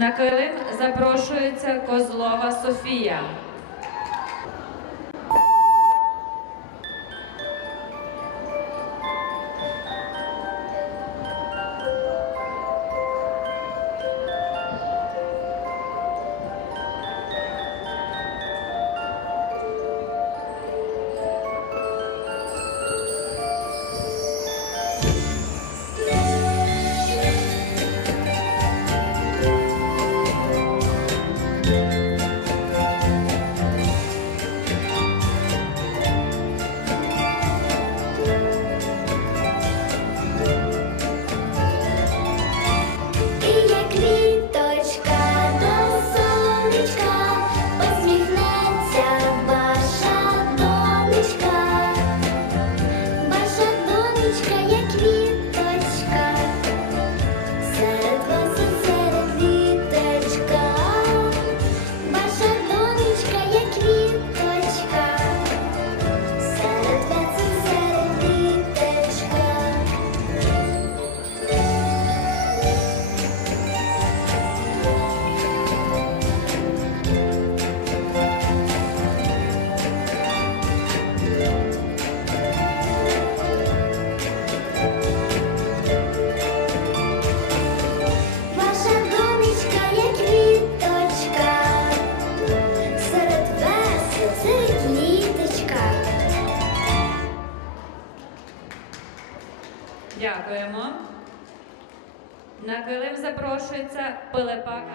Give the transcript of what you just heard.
На килим запрошується Козлова Софія. Дякуємо. На килим запрошується Пилипака.